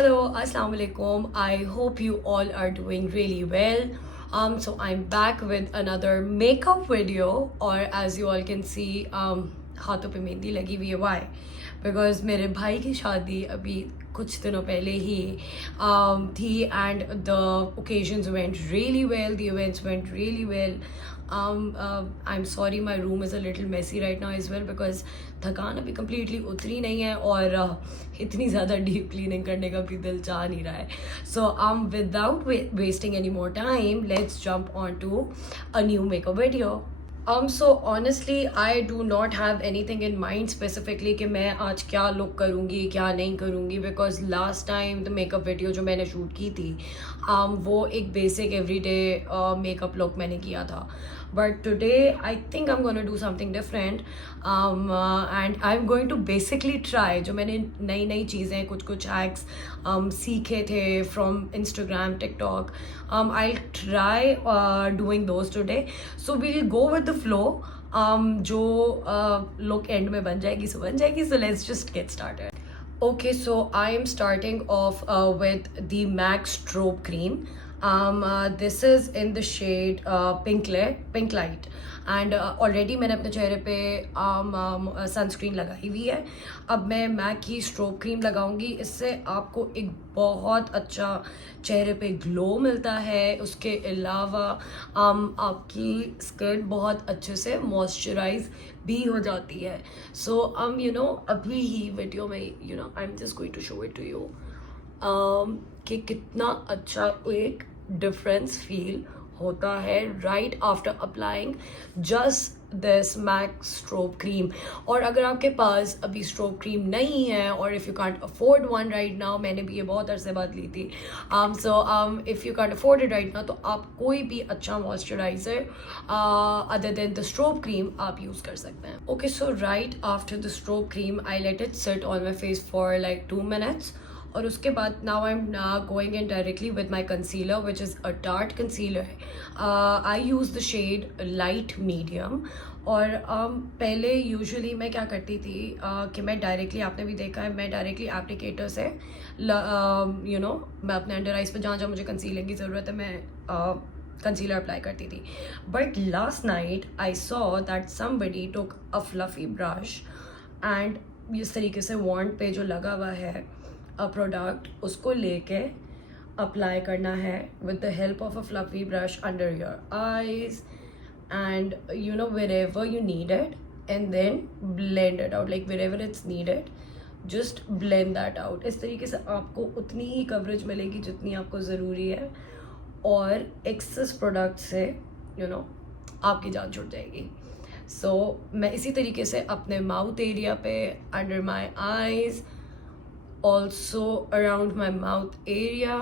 Hello, Assalamu alaikum. I hope you all are doing really well. So I'm back with another makeup video, or as you all can see, हाथों पे मेहंदी लगी हुई है. Why? Because मेरे भाई की शादी अभी कुछ दिनों पहले ही थी, and the occasions went really well, the events went really well. I'm sorry my room is a little messy right now as well because थकान अभी completely उतरी नहीं है और इतनी ज़्यादा deep cleaning करने का भी दिल चाह नहीं रहा है. So without wasting any more time, let's jump on to a new makeup video. So honestly I do not have anything in mind specifically कि मैं आज क्या look करूँगी क्या नहीं करूँगी, because last time the makeup video जो मैंने shoot की थी वो एक basic everyday makeup look मैंने किया था. But today I think I'm going to do something different, and I'm going to basically try जो मैंने नई नई चीज़ें कुछ hacks सीखे थे from Instagram, TikTok. I'll try doing those today. So we'll go with the flow. जो look end में बन जाएगी सो बन जाएगी. So let's just get started. Okay, so I am starting off with the MAC Strobe Cream. This is in the shade Pink Light, and already मैंने अपने चेहरे पे सनस्क्रीन लगाई हुई है. अब मैं मैक की स्ट्रोब क्रीम लगाऊंगी. इससे आपको एक बहुत अच्छा चेहरे पे ग्लो मिलता है. उसके अलावा आपकी स्किन बहुत अच्छे से मॉइस्चराइज भी हो जाती है. सो अभी ही वीडियो में I am just going to show it to you कि कितना अच्छा एक डिफरेंस फील होता है right after applying just this Mac strobe cream. और अगर आपके पास अभी स्ट्रोब क्रीम नहीं है, और if you can't afford one right now, मैंने भी ये बहुत अरसे बाद ली थी, so if you can't afford it right now, तो आप कोई भी अच्छा moisturiser other than the strobe cream आप यूज़ कर सकते हैं. Okay, so right after the strobe cream I let it sit on my face for like 2 minutes. और उसके बाद now I am going in directly with my concealer which is a dark concealer. I use the shade light medium. और पहले usually मैं क्या करती थी कि मैं डायरेक्टली, आपने भी देखा है, मैं डायरेक्टली एप्लीकेटर से मैं अपने अंडर आइज पर जहाँ जहाँ मुझे कंसीलर की ज़रूरत है मैं कंसीलर अप्लाई करती थी. But last night I saw that somebody took a fluffy brush and इस तरीके से वॉन्ड पे जो लगा हुआ है प्रोडक्ट उसको लेके अप्लाई करना है with the help of a fluffy brush under your eyes and wherever you need it, and then blend it out, like wherever it's needed just blend that out. इस तरीके से आपको उतनी ही कवरेज मिलेगी जितनी आपको ज़रूरी है, और एक्सेस प्रोडक्ट से आपकी जान छूट जाएगी. सो मैं इसी तरीके से अपने माउथ एरिया पे, under my eyes, also around my mouth area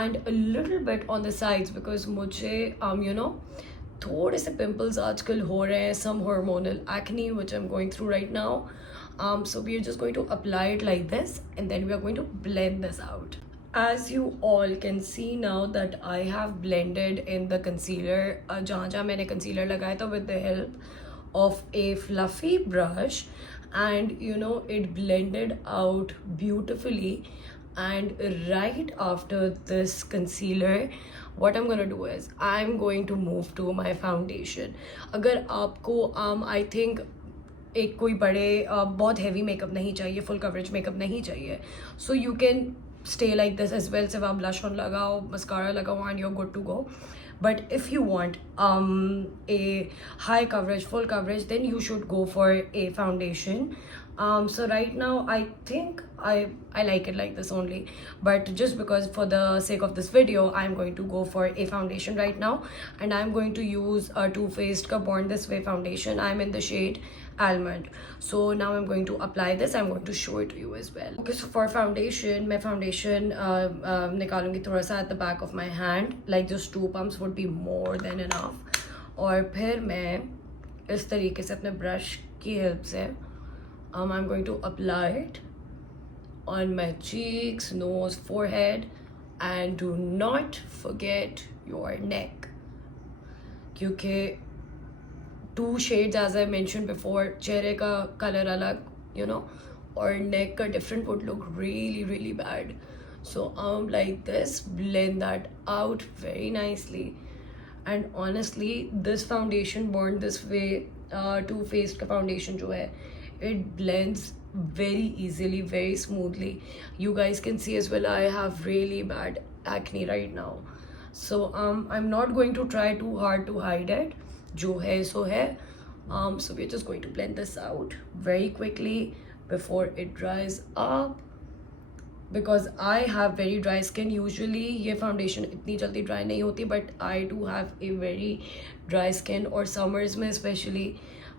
and a little bit on the sides, because मुझे थोड़े से pimples आजकल हो रहे हैं, some hormonal acne which I'm going through right now. So we are just going to apply it like this, and then we are going to blend this out. As you all can see now that I have blended in the concealer, जहाँ जहाँ मैंने concealer लगाया था with the help of a fluffy brush, and it blended out beautifully. And right after this concealer, what I'm gonna do is I'm going to move to my foundation. अगर आपको I think एक कोई बड़े बहुत heavy makeup नहीं चाहिए, full coverage makeup नहीं चाहिए, so you can stay like this as well. सिर्फ आप blush on लगाओ, mascara लगाओ, and you're good to go. But if you want a high coverage, full coverage, then you should go for a foundation. So right now I think I like it like this only, but just because for the sake of this video I'm going to go for a foundation right now, and I'm going to use a Too Faced ka Born This Way foundation. I'm in the shade Almond. So now I'm going to apply this. I'm going to show it to you as well. Okay, so for foundation, मैं foundation निकालूंगी थोड़ा सा at the back of my hand, like just 2 pumps would be more than enough. और फिर मैं इस तरीके से अपने brush की help से I'm going to apply it on my cheeks, nose, forehead, and do not forget your neck, क्योंकि 2 shades as I mentioned before, चेहरे का कलर अलग, or neck ka different would look really bad. So like this, blend that out very nicely. And honestly, this foundation born this way, Too Faced का foundation जो है, it blends very easily, very smoothly. You guys can see as well, I have really bad acne right now. So I'm not going to try too hard to hide it. जो है सो है. So we're just going to blend this out very quickly before it dries up. Because I have very dry skin. Usually ये foundation इतनी जल्दी dry नहीं होती, but I do have a very dry skin. और summers में especially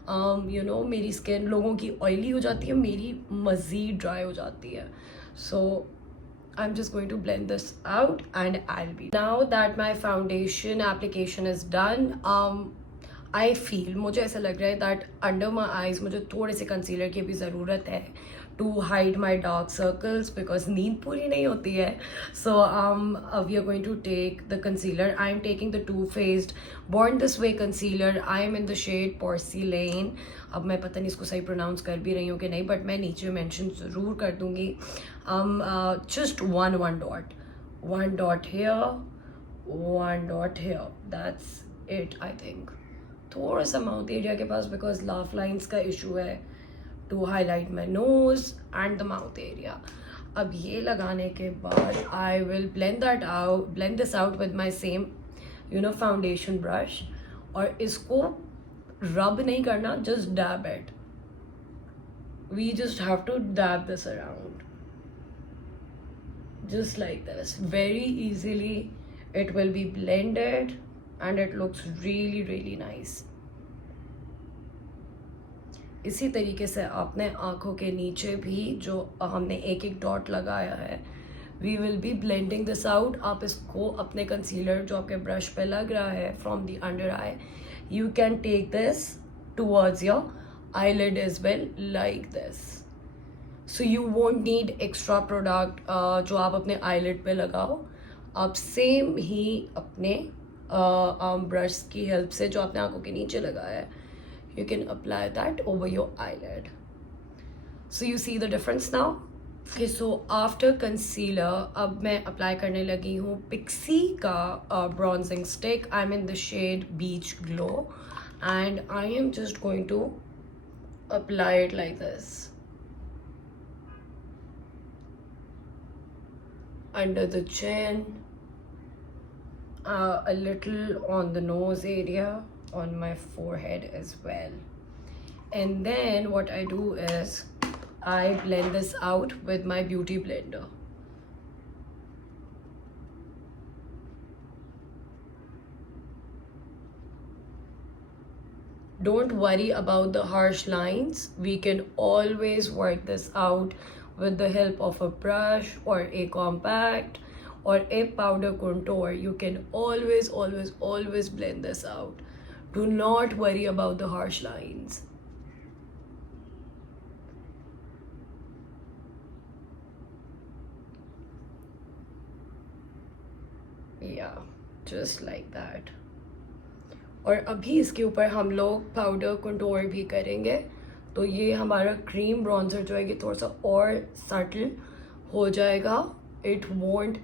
मेरी skin लोगों की oily हो जाती है, मेरी मज़ीद dry हो जाती है. So I'm just going to blend this out and I'll be now that my foundation application is done. I feel, मुझे ऐसा लग रहा है that under my eyes मुझे थोड़े से concealer की भी ज़रूरत है to hide my dark circles because नींद पूरी नहीं होती है. So we are going to take the concealer. I am taking the Too Faced Born This Way concealer. I am in the shade Porcelain. अब मैं पता नहीं इसको सही pronounce कर भी रही हूँ कि नहीं, but मैं नीचे mention ज़रूर कर दूँगी. Just one dot here, one dot here. That's it, I think. थोड़ा सा माउथ एरिया के पास बिकॉज लाफ लाइन्स का इशू है, to highlight my nose and the mouth area. अब ये लगाने के बाद I will blend this out with my same foundation brush. और इसको रब नहीं करना, just dab it. We just have to dab this around just like this, very easily. It will be blended and it looks really nice. इसी तरीके से आपने आँखों के नीचे भी जो हमने एक डॉट लगाया है, we will be blending this out. आप इसको अपने कंसीलर जो आपके ब्रश पे लग रहा है from the under eye, you can take this towards your eyelid as well, like this. So you won't need extra product जो आप अपने eyelid पे लगाओ. आप सेम ही अपने ब्रश की हेल्प से जो आपने आंखों के नीचे लगाया है, you can apply that over your eyelid. So you see the difference now? Okay, so after concealer, अब मैं apply करने लगी हूँ Pixie का bronzing stick. I'm in the shade Beach Glow and I am just going to apply it like this. Under the chin, a little on the nose area, on my forehead as well. And then what I do is I blend this out with my beauty blender. Don't worry about the harsh lines. We can always work this out with the help of a brush or a compact or a powder contour. You can always blend this out. Do not worry about the harsh lines. Yeah, just like that. और अभी इसके ऊपर हम लोग powder contour भी करेंगे, तो ये हमारा क्रीम ब्रॉन्जर जो है ये थोड़ा सा और सटल हो जाएगा. It won't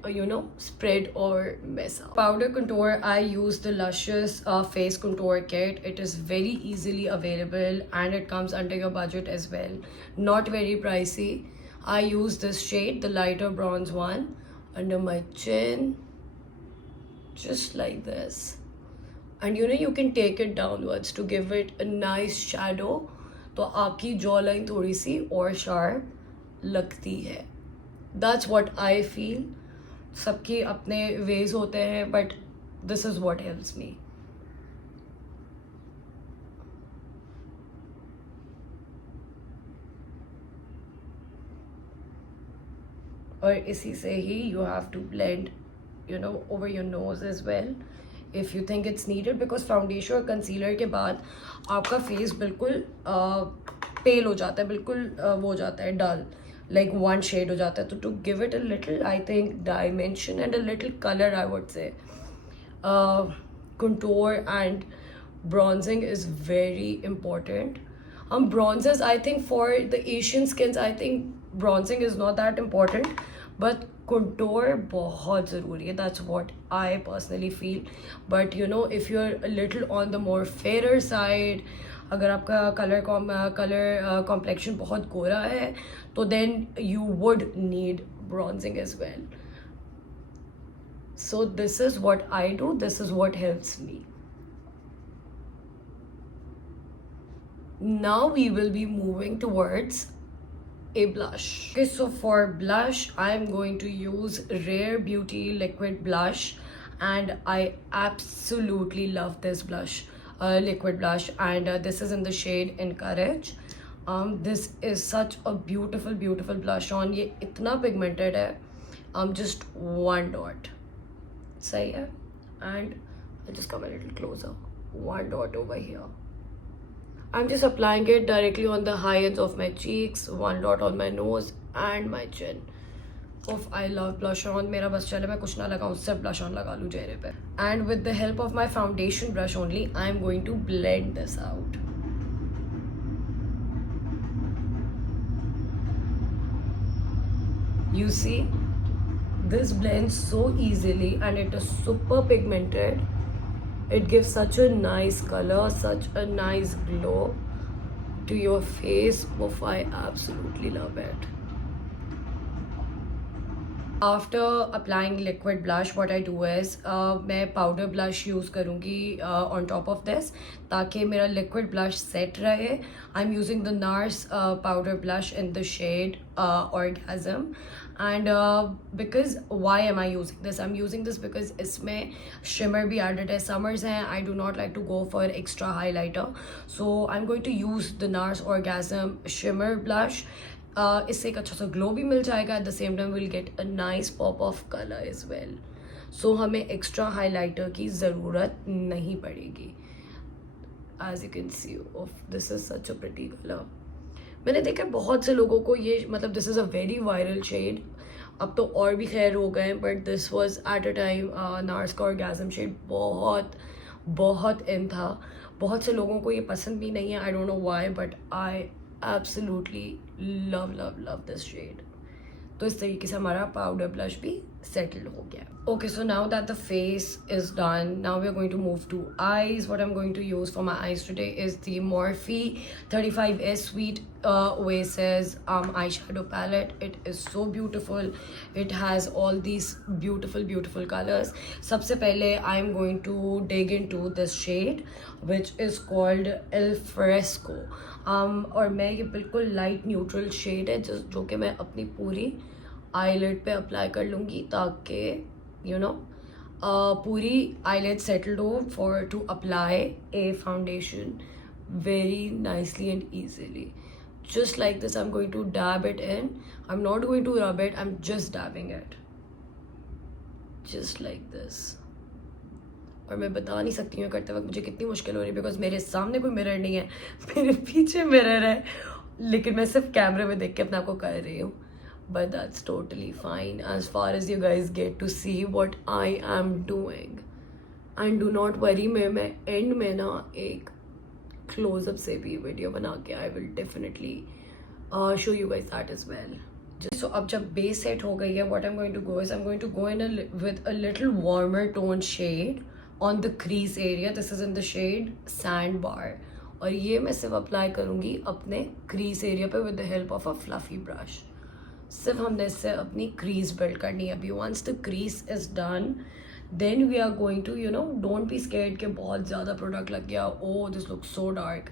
spread or mess up. Powder contour, I use the Luscious face contour kit. It is very easily available and it comes under your budget as well. Not very pricey. I use this shade, the lighter bronze one, under my chin, just like this. And you can take it downwards to give it a nice shadow. तो आपकी jaw line थोड़ी सी और sharp लगती है. That's what I feel. सबके अपने ways होते हैं, but this is what helps me. और इसी से ही you have to blend over your nose as well if you think it's needed, because foundation और concealer के बाद आपका face बिल्कुल pale हो जाता है, बिल्कुल वो हो जाता है dull, like one shade हो जाता है. तो to give it a little, I think, dimension and a little color, I would say, contour and bronzing is very important. Bronzes, I think for the Asian skins, I think bronzing is not that important, but contour बहुत ज़रूरी है. That's what I personally feel. But you know, if you're a little on the more fairer side, अगर आपका colour complexion बहुत गोरा है, तो then you would need bronzing as well. So this is what I do. This is what helps me. Now we will be moving towards a blush. Okay, so for blush, I'm going to use Rare Beauty liquid blush, and I absolutely love this blush, liquid blush, and this is in the shade Encourage. This is such a beautiful blush on. ये इतना pigmented है. Just one dot. सही है. And I'll just come a little closer. One dot over here. I'm just applying it directly on the high ends of my cheeks, one dot on my nose and my chin. Oof, I love blush on. मेरा बस चले मैं कुछ ना लगाऊं, सिर्फ blush on लगा लूं चेहरे पे. And with the help of my foundation brush only, I'm going to blend this out. You see, this blends so easily and it is super pigmented. It gives such a nice color, such a nice glow to your face. Oof, I absolutely love it. After applying liquid blush, what I do is मैं powder blush use करूँगी on top of this, ताकि मेरा liquid blush set रहे. I'm using the NARS powder blush in the shade Orgasm. And because why am I using this? I'm using this because इसमें shimmer भी added है. Summers हैं, I do not like to go for extra highlighter, so I'm going to use the NARS Orgasm shimmer blush. इससे एक अच्छा सा glow भी मिल जाएगा. At the same time we'll get a nice pop of color as well. So हमें extra highlighter की ज़रूरत नहीं पड़ेगी. As you can see, oh, this is such a pretty color. मैंने देखा बहुत से लोगों को ये, मतलब this is a very viral shade. अब तो और भी खैर हो गए, but this was at a time NARS का ऑर्गेज़म शेड बहुत इन था. बहुत से लोगों को ये पसंद भी नहीं है. I don't know why, but I absolutely love this shade. तो इस तरीके से हमारा पाउडर ब्लश भी सेटल हो गया. Okay, so now that the face is done, now we are going to move to eyes. What I'm going to use for my eyes today is the Morphe 35S Sweet Oasis eyeshadow palette. It is so beautiful. It has all these beautiful colors. सबसे पहले I'm going to dig into this shade which is called El Fresco. और मैं ये बिल्कुल light neutral shade है जो कि मैं अपनी पूरी आईलिड पे अप्लाई कर लूँगी, ताकि you know पूरी eyelid settled हो to apply a foundation very nicely and easily. Just like this, I'm going to dab it in. I'm not going to rub it, I'm just dabbing it just like this. और मैं बता नहीं सकती हूँ करते वक्त मुझे कितनी मुश्किल हो रही है, बिकॉज मेरे सामने कोई मिरर नहीं है, मेरे पीछे मिरर है, लेकिन मैं सिर्फ कैमरे में देख के अपने आप को कर रही हूँ. But that's totally fine as far as you guys get to see what I am doing. And do not worry, मैं end में ना एक close-up से भी वीडियो बना के I will definitely show you guys that as well. So अब जब base set हो गई है, what I'm going to go is I'm going to go in with a little warmer tone shade on the crease area. This is in the shade Sandbar. और ये मैं सिर्फ apply करूँगी अपने crease area पे with the help of a fluffy brush. सिर्फ हमने इससे अपनी क्रीज बिल्ड करनी है अभी. Once the crease is done, then we are going to don't be scared कि बहुत ज़्यादा प्रोडक्ट लग गया, oh this look so dark.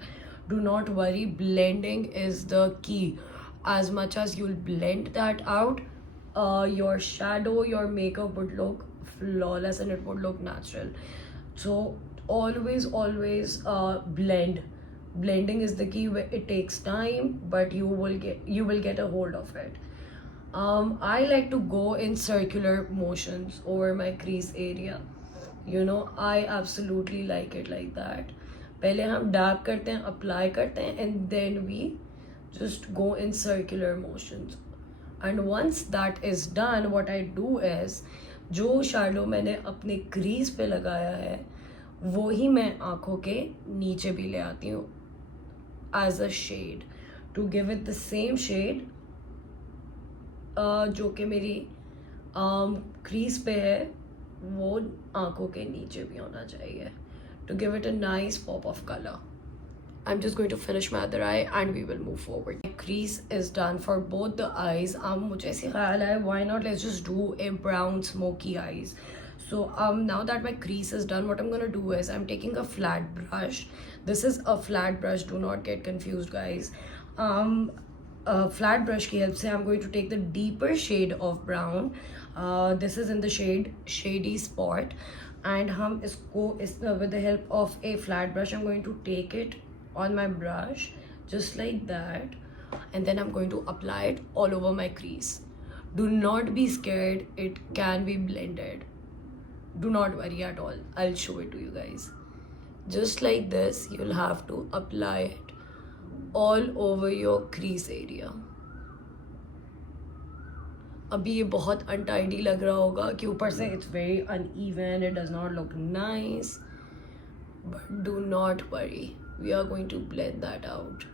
Do not worry, blending is the key. As much as you will blend that out, your shadow, your makeup would look flawless and it would look natural. So always blend. Blending is the key. It takes time, but you will get a hold of it. I like to go in circular motions over my crease area. I absolutely like it like that. पहले हम dab करते हैं, apply करते हैं, and then we just go in circular motions. And once that is done, what I do is जो shadow मैंने अपने crease पे लगाया है वो ही मैं आँखों के नीचे भी ले आती हूँ. as a shade to give it the same shade जो कि मेरी क्रीज पे है, वो आंखों के नीचे भी होना चाहिए to give it a nice pop of color. I'm just going to finish my other eye and we will move forward. My crease is done for both the eyes. मुझे ऐसे ख्याल है, why not let's just do a brown smoky eyes. So now that my crease is done, what I'm gonna do is I'm taking a flat brush. This is a flat brush, do not get confused guys. Flat brush की help से I'm going to take the deeper shade of brown. This is in the shade Shady Spot, and हम इसको with the help of a flat brush I'm going to take it on my brush just like that, and then I'm going to apply it all over my crease. Do not be scared, it can be blended. Do not worry at all. I'll show it to you guys. Just like this, you'll have to apply it all over your crease area. अभी ये बहुत untidy लग रहा होगा कि ऊपर से it's very uneven, it does not look nice, but do not worry, we are going to blend that out.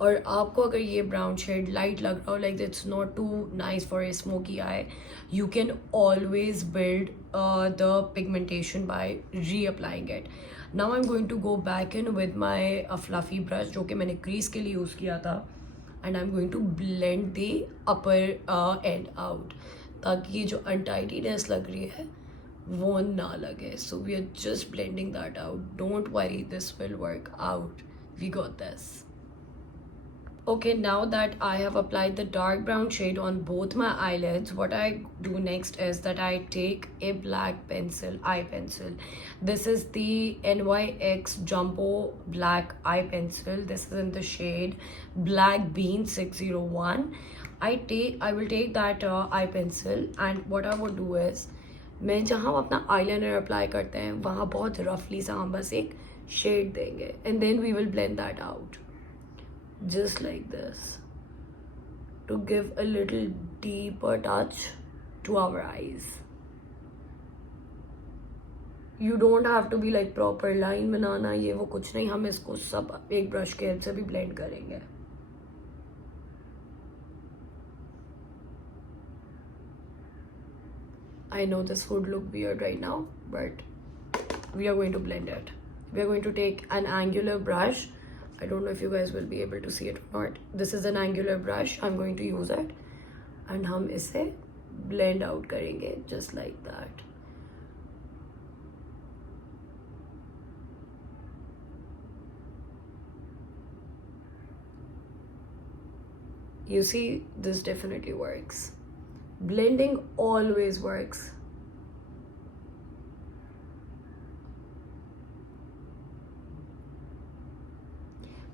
और आपको अगर ये ब्राउन शेड लाइट लग रहा हो, like it's not too nice for a smoky eye, you can always build the pigmentation by reapplying it. Now I'm going to go back in with my fluffy brush जो कि मैंने crease के लिए use किया था, and I'm going to blend the upper end out ताकि ये जो untidiness लग रही है वो ना लगे. So we are just blending that out. Don't worry, this will work out. We got this. Okay, now that I have applied the dark brown shade on both my eyelids, what I do next is that I take a black pencil, eye pencil. This is the NYX Jumbo Black Eye Pencil. This is in the shade Black Bean 601. I will take that eye pencil, and what I would do is मैं जहाँ अपना eyeliner apply करते हैं वहाँ बहुत roughly सा हम बस एक shade देंगे, and then we will blend that out. Just like this to give a little deeper touch to our eyes. You don't have to be like proper line बनाना, ये वो कुछ नहीं, हम इसको सब एक ब्रश के हेल्प से भी blend करेंगे. I know this would look weird right now, but we are going to blend it. We are going to take an angular brush. I don't know if you guys will be able to see it or not. This is an angular brush. I'm going to use it, and हम इसे blend out करेंगे just like that. You see, this definitely works. Blending always works.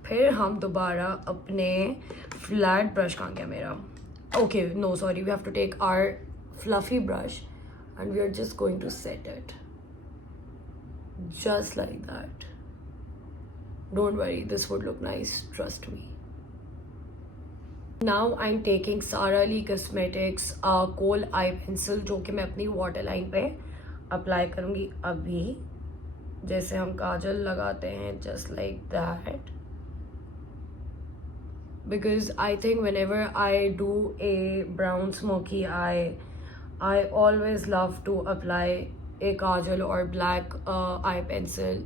फिर हम दोबारा अपने flat brush कहाँ गया मेरा? Okay, no, sorry, we have to take our fluffy brush and we are just going to set it just like that. Don't worry, this would look nice, trust me. Now I'm taking Sara Lee Cosmetics coal I pencil जो कि मैं अपनी water line पे apply करूँगी अभी, जैसे हम काजल लगाते हैं, just like that. Because I think whenever I do a brown smoky eye, I always love to apply a kajal or black eye pencil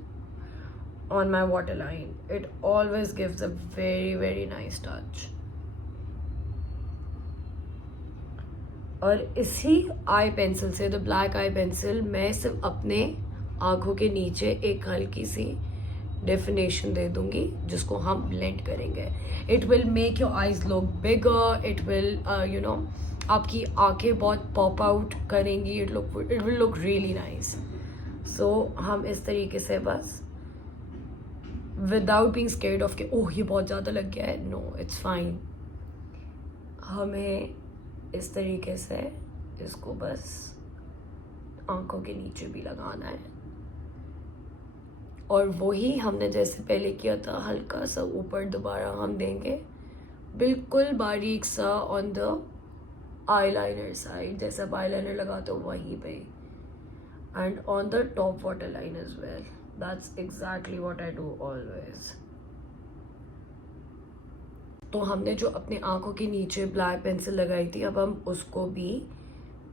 on my waterline. It always gives a very, very nice touch. और इसी आई pencil से, the black I pencil, मैं सिर्फ अपने आँखों के नीचे एक हल्की सी डेफिनेशन दे दूंगी जिसको हम ब्लेंड करेंगे. It will make your eyes look bigger. It will you know, आपकी आंखें बहुत पॉप आउट करेंगी. It will look really nice. So हम इस तरीके से बस विदाउट बीइंग स्केर्ड ऑफ के ओह ये बहुत ज़्यादा लग गया है, नो इट्स फाइन. हमें इस तरीके से इसको बस आंखों के नीचे भी लगाना है, और वही हमने जैसे पहले किया था, हल्का सा ऊपर दोबारा हम देंगे, बिल्कुल बारीक सा ऑन द आईलाइनर साइड, जैसे आप आईलाइनर लगाते हो वहीं पे, and on the top water line as well. That's exactly what I do always. तो हमने जो अपने आंखों के नीचे ब्लैक पेंसिल लगाई थी, अब हम उसको भी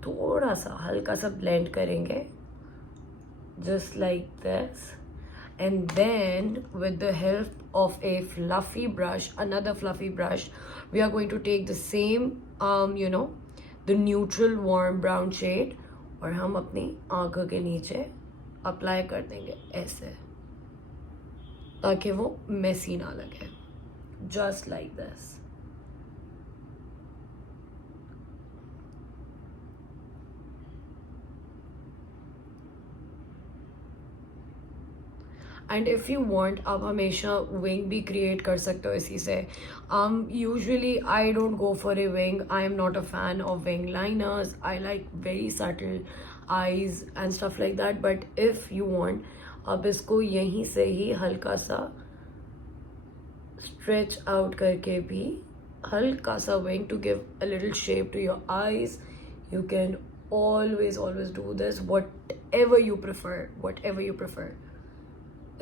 थोड़ा सा हल्का सा ब्लेंड करेंगे, just like this. And then with the help of a fluffy brush, another fluffy brush, we are going to take the same the neutral warm brown shade और हम अपनी आंखों के नीचे अप्लाई कर देंगे ऐसे, ताकि वो मेसी ना लगे, just like this. And if you want, आप हमेशा विंग भी क्रिएट कर सकते हो इसी से. Usually I don't go for A wing. I am not a fan of wing liners. I like very subtle eyes and stuff like that. But if you want, आप इसको यहीं से ही हल्का सा स्ट्रेच आउट करके भी हल्का सा wing to give a little shape to your eyes. You can always do this, whatever you prefer.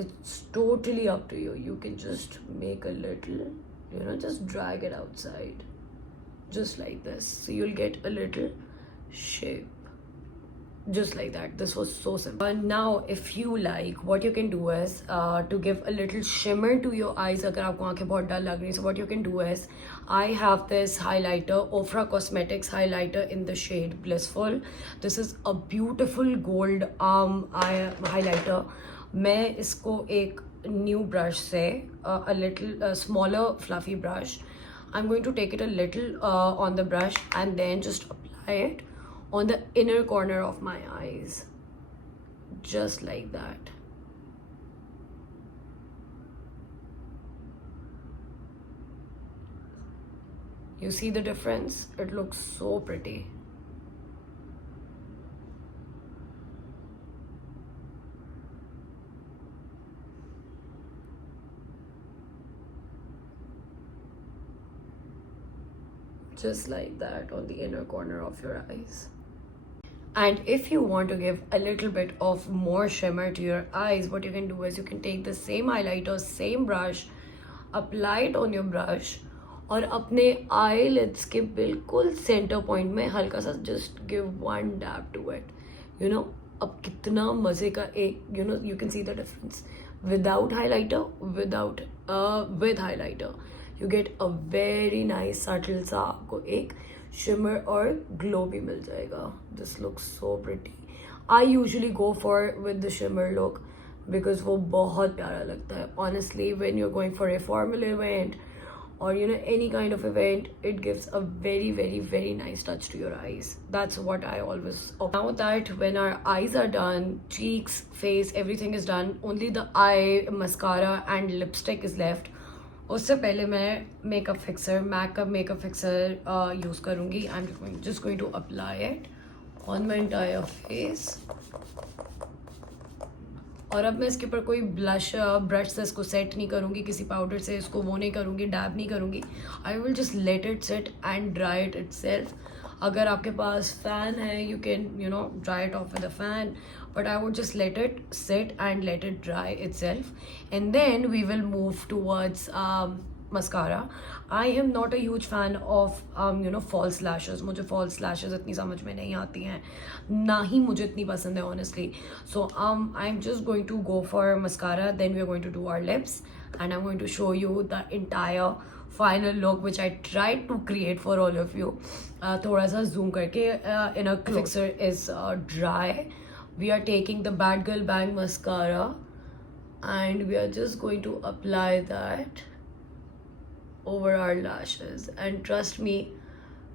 It's totally up to you. You can just make a little, just drag it outside, just like this. So you'll get a little shape, just like that. This was so simple. Now, if you like, what you can do is to give a little shimmer to your eyes. अगर आपको आँखें बहुत डल लग रही है, so what you can do is, I have this highlighter, Ofra Cosmetics highlighter in the shade Blissful. This is a beautiful gold highlighter. मैं इसको एक न्यू ब्रश से, a little smaller fluffy brush, I'm going to take it a little on the brush and then just apply it on the inner corner of my eyes, just like that. You see the difference? It looks so pretty. Just like that on the inner corner of your eyes. And if you want to give a little bit of more shimmer to your eyes, what you can do is you can take the same highlighter, same brush, apply it on your brush, और अपने eyelids के बिल्कुल center point में हल्का सा just give one dab to it. अब कितना मजे का एक, you can see the difference. Without highlighter, with highlighter, you get a very nice subtle सा आपको एक shimmer और glow भी मिल जाएगा. This looks so pretty. I usually go for with the shimmer look because वो बहुत प्यारा लगता है. Honestly, when you're going for a formal event or any kind of event, it gives a very, very, very nice touch to your eyes. That's what I always. Now that when our eyes are done, cheeks, face, everything is done, only the eye mascara and lipstick is left. उससे पहले मैं makeup fixer use करूँगी. I'm just going to apply it on my entire face. और अब मैं इसके ऊपर कोई ब्रश से इसको सेट नहीं करूँगी, किसी पाउडर से इसको वो नहीं करूँगी, डैब नहीं करूँगी. I will just let it set and dry it itself. अगर आपके पास फ़ैन है, you can dry it off with a fan, but I would just let it sit and let it dry itself, and then we will move towards mascara. I am not a huge fan of false lashes. मुझे false lashes इतनी समझ में नहीं आती हैं, ना ही मुझे इतनी पसंद है honestly. So I'm just going to go for mascara, then we are going to do our lips, and I'm going to show you the entire final look which I tried to create for all of you. थोड़ा सा zoom करके, inner fixer is dry. We are taking the Bad Girl Bang mascara and we are just going to apply that over our lashes. And trust me,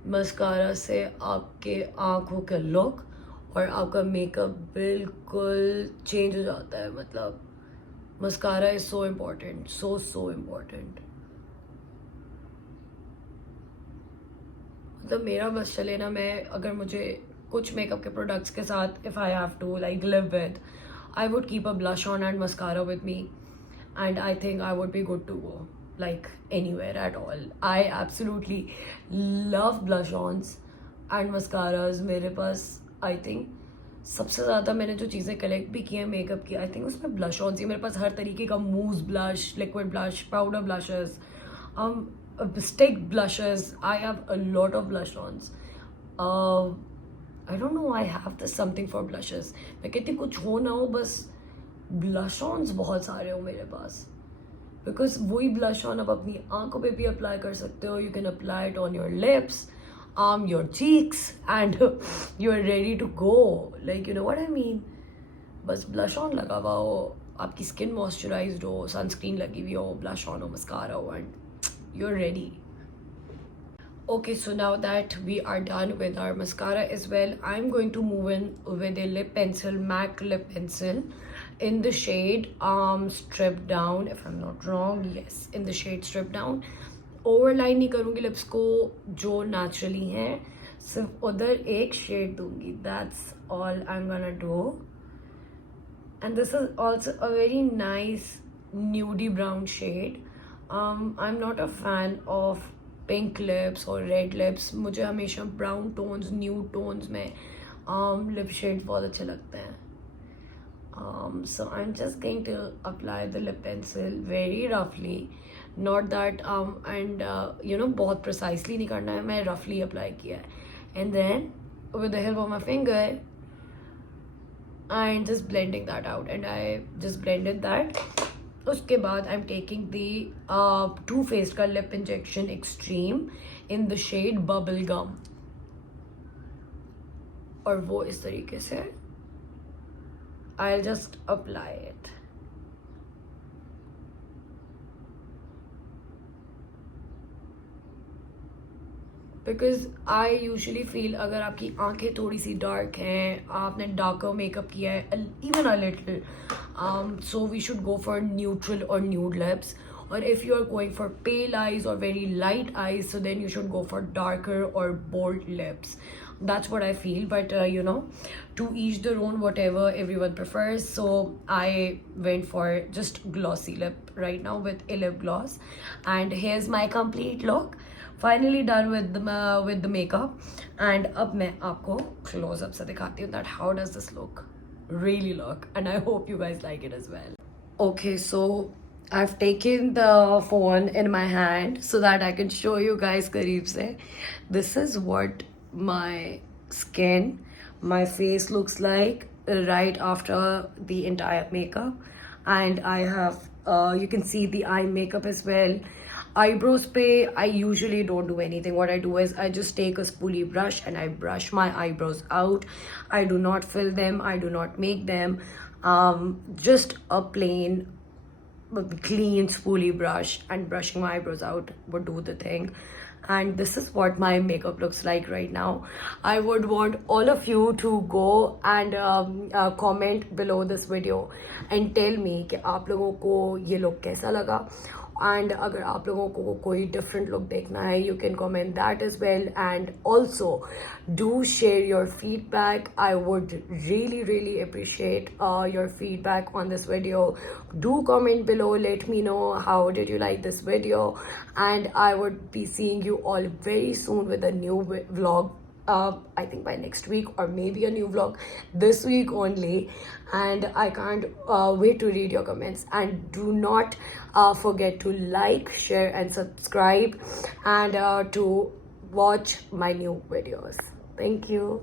mascara से आपके आँखों का look और आपका makeup बिल्कुल change हो जाता है. मतलब mascara is so important, so important. मतलब मेरा बस चले ना, मैं अगर मुझे कुछ मेकअप के प्रोडक्ट्स के साथ if I have to like live with, I would keep a blush on and mascara with me, and I think I would be good to go like anywhere at all. I absolutely love blush ons and mascaras. मेरे पास I think सबसे ज़्यादा मैंने जो चीज़ें collect भी की हैं makeup की, आई थिंक उसमें ब्लश ऑन सी, मेरे पास हर तरीके का मूज blush, liquid blush, powder blushes, stick blushes. I have a lot of blush ons. I don't know, I have this something for blushes. मैं कहती कुछ हो ना हो, बस blush ons बहुत सारे हो मेरे पास. Because वही blush on आप अपनी आंखों पे भी अप्लाई कर सकते हो. You can apply it on your lips, your cheeks, and you're ready to go. Like, you know what I mean? बस blush on लगा हुआ हो, आपकी skin moisturized हो, sunscreen लगी हुई हो, blush on हो, mascara हो, and you're ready. Okay, so now that we are done with our mascara as well, I'm going to move in with a lip pencil, MAC lip pencil, in the shade Strip Down, if I'm not wrong. Yes, in the shade Strip Down. Overline नहीं करूँगी lips को जो naturally हैं, सिर्फ उधर एक shade दूंगी. That's all I am gonna do. And this is also a very nice nudie brown shade. I'm not a fan of pink lips or red lips. मुझे हमेशा brown tones, nude tones में lip shades बहुत अच्छे लगते हैं. So I'm just going to apply the lip pencil very roughly. Not that and you know बहुत precisely नहीं करना है, मैं roughly apply किया है. And then with the help of my finger and just blending that out, and I just blended that. उसके बाद I'm taking the Too Faced का lip injection extreme in the shade Bubble Gum, और वो इस तरीके से I'll just apply it. Because I usually feel अगर आपकी आंखें थोड़ी सी डार्क हैं, आपने डार्कर मेकअप किया है even a little, so we should go for neutral और न्यूड लिप्स. और if you are going for pale eyes और very light eyes, so then you should go for darker और bold lips. That's what I feel, but you know, to each their own, whatever everyone prefers. So I went for just glossy lip right now with a lip gloss, and here's my complete look. Finally done with the makeup, and अब मैं आपको close up से दिखाती हूँ that how does this look really look, and I hope you guys like it as well. Okay, so I've taken the phone in my hand so that I can show you guys करीब से. This is what my skin, my face looks like right after the entire makeup, and I have you can see the eye makeup as well. Eyebrows pe I usually don't do anything. What I do is I just take a spoolie brush and I brush my eyebrows out. I do not fill them, I do not make them. Just a plain clean spoolie brush and brushing my eyebrows out would do the thing. And this is what my makeup looks like right now. I would want all of you to go and comment below this video and tell me कि आप लोगों को ये look कैसा लगा. And अगर आप लोगों को कोई different look देखना है, you can comment that as well. And also do share your feedback. I would really appreciate your feedback on this video. Do comment below, let me know how did you like this video, and I would be seeing you all very soon with a new vlog. I think by next week, or maybe a new vlog this week only. And I can't wait to read your comments. And do not forget to like, share and subscribe, and to watch my new videos. Thank you.